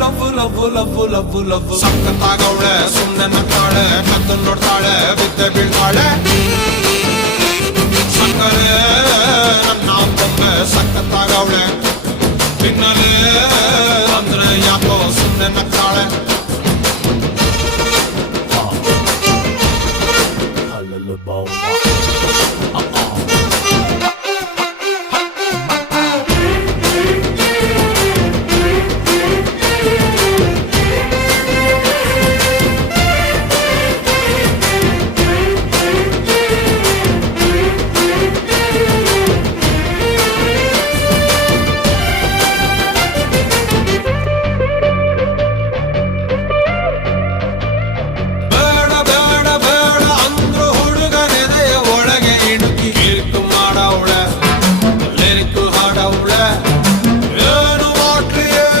love love love love love ಸಕ್ಕತ್ತಾಗವಳೆ ಸುಮ್ನೆ ನಗ್ತಾಳೆ ಕದ್ದು ನೋಡ್ತಾಳೆ ಬಿದ್ದೆ ಬೀಳ್ತಾಳೆ ಸಕ್ಕರೆ ನನ್ನ ಬೊಮ್ಮೆ ಸಕ್ಕತ್ತಾಗವಳೆ ತಿನ್ನಲೇ